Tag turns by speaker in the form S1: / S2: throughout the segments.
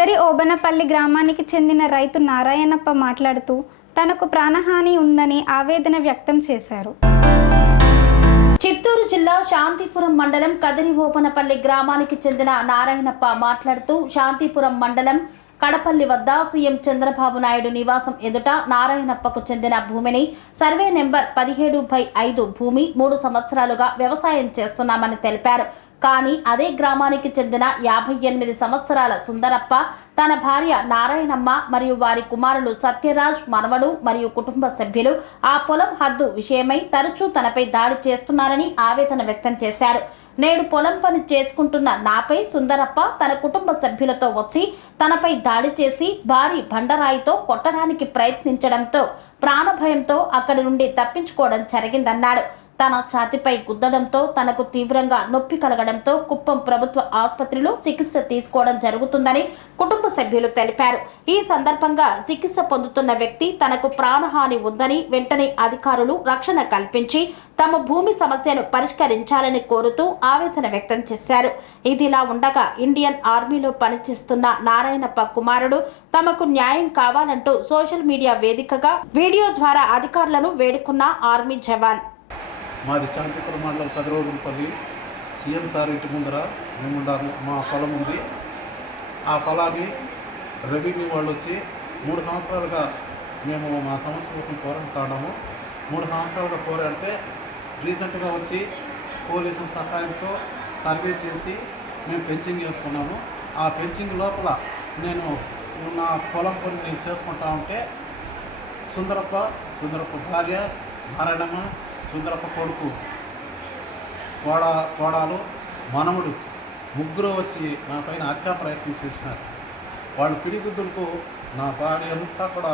S1: కదరి ఓబనపల్లి గ్రామానికి చెందిన రైతు నారాయణప్ప మాట్లాడుతూ తనకు ప్రాణహాని ఉందని ఆవేదన వ్యక్తం చేశారు.
S2: చిత్తూరు జిల్లా శాంతిపురం మండలం కదిరి ఓపనపల్లి గ్రామానికి చెందిన నారాయణప్ప మాట్లాడుతూ శాంతిపురం మండలం కడపల్లి వద్ద సీఎం చంద్రబాబు నాయుడు నివాసం ఎదుట నారాయణప్పకు చెందిన భూమిని సర్వే నెంబర్ పదిహేడు బై ఐదు భూమి మూడు సంవత్సరాలుగా వ్యవసాయం చేస్తున్నామని తెలిపారు. కానీ అదే గ్రామానికి చెందిన యాభై ఎనిమిది సంవత్సరాల సుందరప్ప తన భార్య నారాయణమ్మ మరియు వారి కుమారులు సత్యరాజ్ మనవడు మరియు కుటుంబ సభ్యులు ఆ పొలం హద్దు విషయమై తరచూ తనపై దాడి చేస్తున్నారని ఆవేదన వ్యక్తం చేశారు. నేడు పొలం పని చేసుకుంటున్న నాపై సుందరప్ప తన కుటుంబ సభ్యులతో వచ్చి తనపై దాడి చేసి భారీ బండరాయితో కొట్టడానికి ప్రయత్నించడంతో ప్రాణభయంతో అక్కడి నుండి తప్పించుకోవడం జరిగిందన్నాడు. తన ఛాతిపై గుద్దడంతో తనకు తీవ్రంగా నొప్పి కలగడంతో కుప్పం ప్రభుత్వ ఆసుపత్రిలో చికిత్స తీసుకోవడం జరుగుతుందని కుటుంబ సభ్యులు తెలిపారు. ఈ సందర్భంగా చికిత్స పొందుతున్న వ్యక్తి తనకు ప్రాణహాని ఉందని వెంటనే అధికారులు రక్షణ కల్పించి తమ భూమి సమస్యను పరిష్కరించాలని కోరుతూ ఆవేదన వ్యక్తం చేశారు. ఇదిలా ఉండగా ఇండియన్ ఆర్మీలో పనిచేస్తున్న నారాయణప్ప కుమారుడు తమకు న్యాయం కావాలంటూ సోషల్ మీడియా వేదికగా వీడియో ద్వారా అధికారులను వేడుకున్న ఆర్మీ జవాన్.
S3: మాది శాంతిపురం మండలం కదిరోగులపల్లి సీఎం సార్ ఇంటి ముందర మేము మా పొలం ఉంది. ఆ పొలాన్ని రెవెన్యూ వాళ్ళు వచ్చి మూడు సంవత్సరాలుగా మేము మా సమస్య కోసం పోరాడుతున్నాము. మూడు సంవత్సరాలుగా పోరాడితే రీసెంట్గా వచ్చి పోలీసు సహాయంతో సర్వే చేసి మేము పెంచింగ్ చేసుకున్నాము ఆ పెంచింగ్ లోపల నేను నా పొలం పని నేను చేసుకుంటా ఉంటే సుందరప్ప సుందరప్ప భార్య నారాయణమ్మ సుందరప్ప కొడుకు కోడ కోడాలు మనముడు ముగ్గురు వచ్చి నా పైన హత్యా ప్రయత్నం చేసినారు. వాళ్ళు పిడిగుద్దులకు నా బాడీ అంతా కూడా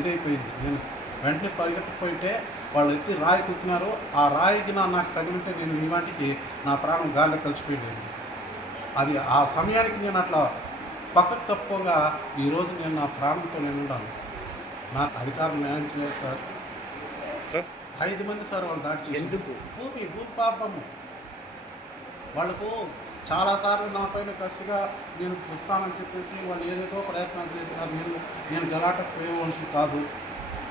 S3: ఇదైపోయింది. నేను వెంటనే పరిగెత్తిపోయితే వాళ్ళు ఎత్తి రాయి కుట్టినారు ఆ రాయికి నా నాకు తగిలింటే నేను మీ వాటికి నా ప్రాణం గాలిలో కలిసిపోయింది. అది ఆ సమయానికి నేను అట్లా పక్కకు తప్పుకోగా ఈరోజు నేను నా ప్రాణంతో నేను ఉన్నాను నాకు అధికారం న్యాయం చేయాలి సార్. ఐదు మంది సార్ వాళ్ళు దాడి
S4: ఎందుకు?
S3: భూమి భూమి పాపము. వాళ్ళకు చాలాసార్లు నా పైన కసిగా నేను వస్తానని చెప్పేసి వాళ్ళు ఏదేదో ప్రయత్నాలు చేసినారు. నేను నేను గలాటకు పోయేవలసి కాదు.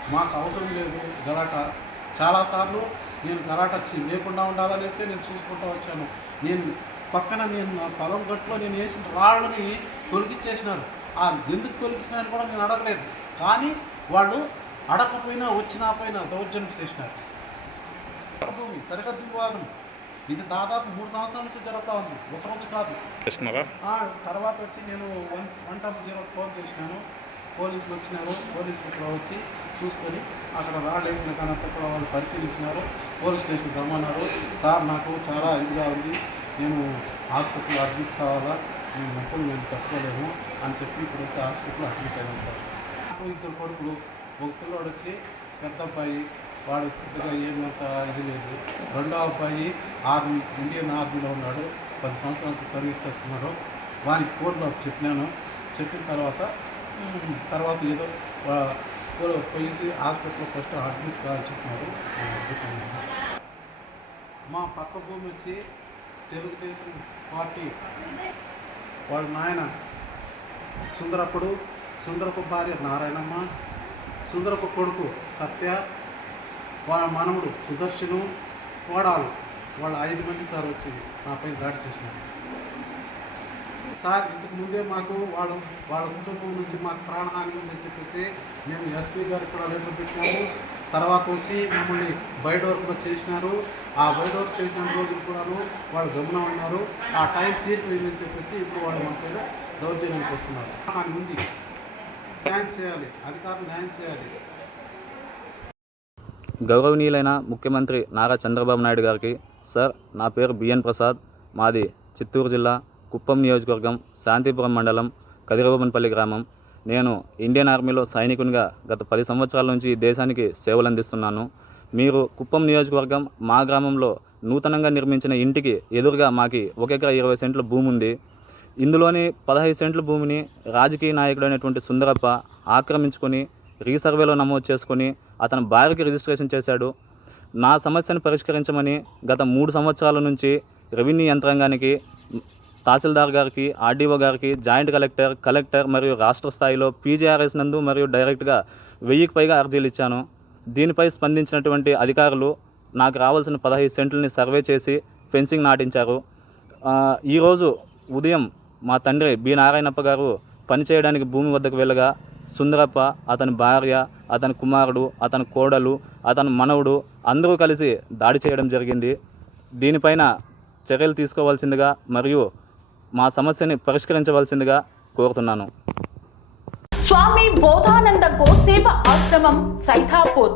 S3: మాకు అవసరం లేదు గలాట. చాలాసార్లు నేను గలాట వచ్చి లేకుండా ఉండాలనేసి నేను చూసుకుంటూ వచ్చాను. నేను పక్కన నేను నా పొలం గట్టులో నేను వేసిన రాళ్ళని తొలగించేసినారు ఆ ఎందుకు తొలగించినారని కూడా నేను అడగలేదు. కానీ వాళ్ళు అడగకపోయినా వచ్చినా పైన దౌర్జన్యం చేసినారు. భూమి సరిహద్దు వివాదం. ఇది దాదాపు మూడు సంవత్సరాల నుంచి జరుగుతూ ఉంది. ఒక రోజు కాదు. తర్వాత వచ్చి నేను వన్ వన్ టప్ జీరో ఫోన్ చేసినాను. పోలీసులు వచ్చినారు. పోలీసులు కూడా వచ్చి చూసుకొని అక్కడ రాలేసిన కానంతా కూడా వాళ్ళు పరిశీలించినారు. పోలీస్ స్టేషన్కి రమ్మన్నారు. సార్ నాకు చాలా ఇదిగా ఉంది. నేను హాస్పిటల్ అడ్మిట్ కావాలా? నేను నొప్పులు నేను తట్టుకోలేను అని చెప్పి ఇప్పుడు వచ్చి హాస్పిటల్ అడ్మిట్ అయినాను సార్. నాకు ఇద్దరు కొడుకులు పిల్లోడు వచ్చి పెద్ద అబ్బాయి వాడు పెద్దగా ఏమంత ఇది లేదు. రెండో అబ్బాయి ఆర్మీ ఇండియన్ ఆర్మీలో ఉన్నాడు. పది సంవత్సరాల సర్వీస్ చేస్తున్నాడు. వానికి కోర్టులో చెప్పినాను. చెప్పిన తర్వాత తర్వాత ఏదో వా- పో- హాస్పిటల్లో ఫస్ట్ అడ్మిట్ కావాలని చెప్పినారు మా పక్క భూమి వచ్చి తెలుగుదేశం పార్టీ వాళ్ళ నాయన సుందరప్పుడు సుందరపు భార్య నారాయణమ్మ సుందరపు కొడుకు సత్య వాళ్ళ మనముడు సుదర్శను కోడాలు. వాళ్ళ ఐదు మంది సార్ వచ్చింది నాపై దాడి చేసినారు. సార్ ఇంతకు ముందే మాకు వాళ్ళు వాళ్ళ కుటుంబం నుంచి మాకు ప్రాణహాని ఉందని చెప్పేసి మేము ఎస్పీ గారికి కూడా లెటర్ పెట్టాము. తర్వాత వచ్చి మమ్మల్ని బయటవర్ కూడా చేసినారు. ఆ బయటవర్ చేసిన రోజులు కూడాను వాళ్ళు గమనం ఉన్నారు. ఆ టైం తీరిపోయిందని చెప్పేసి ఇప్పుడు వాళ్ళు మా పైన దౌర్జన్యానికి వస్తున్నారు. హాని ఉంది. న్యాయం చేయాలి అధికారులు న్యాయం చేయాలి.
S5: గౌరవనీయులైన ముఖ్యమంత్రి నారా చంద్రబాబు నాయుడు గారికి సార్ నా పేరు బిఎన్ ప్రసాద్ మాది చిత్తూరు జిల్లా కుప్పం నియోజకవర్గం శాంతిపురం మండలం కదిరబొమ్మనపల్లి గ్రామం. నేను ఇండియన్ ఆర్మీలో సైనికునిగా గత పది సంవత్సరాల నుంచి దేశానికి సేవలు అందిస్తున్నాను. మీరు కుప్పం నియోజకవర్గం మా గ్రామంలో నూతనంగా నిర్మించిన ఇంటికి ఎదురుగా మాకి ఒక ఎకరా ఇరవై సెంట్ల భూమి ఉంది ఇందులోని పదహైదు సెంట్ల భూమిని రాజకీయ నాయకుడు అయినటువంటి సుందరప్ప ఆక్రమించుకొని రీసర్వేలో నమోదు చేసుకొని అతని భార్యకి రిజిస్ట్రేషన్ చేశాడు. నా సమస్యను పరిష్కరించమని గత మూడు సంవత్సరాల నుంచి రెవెన్యూ యంత్రాంగానికి తహసీల్దార్ గారికి ఆర్డీఓ గారికి జాయింట్ కలెక్టర్ కలెక్టర్ మరియు రాష్ట్ర స్థాయిలో పీజీఆర్ఎస్ నందు మరియు డైరెక్ట్గా వెయ్యికి పైగా అర్జీలు ఇచ్చాను. దీనిపై స్పందించినటువంటి అధికారులు నాకు రావాల్సిన పదహైదు సెంట్లని సర్వే చేసి ఫెన్సింగ్ నాటించారు. ఈరోజు ఉదయం మా తండ్రి బి నారాయణప్ప గారు పనిచేయడానికి భూమి వద్దకు వెళ్ళగా సుందరప్ప అతని భార్య అతని కుమారుడు అతని కోడలు అతని మనవుడు అందరూ కలిసి దాడి చేయడం జరిగింది. దీనిపైన చర్యలు తీసుకోవాల్సిందిగా మరియు మా సమస్యని పరిష్కరించవలసిందిగా కోరుతున్నాను.
S2: స్వామి బోధానంద గోసేవ ఆశ్రమం సైథాపూర్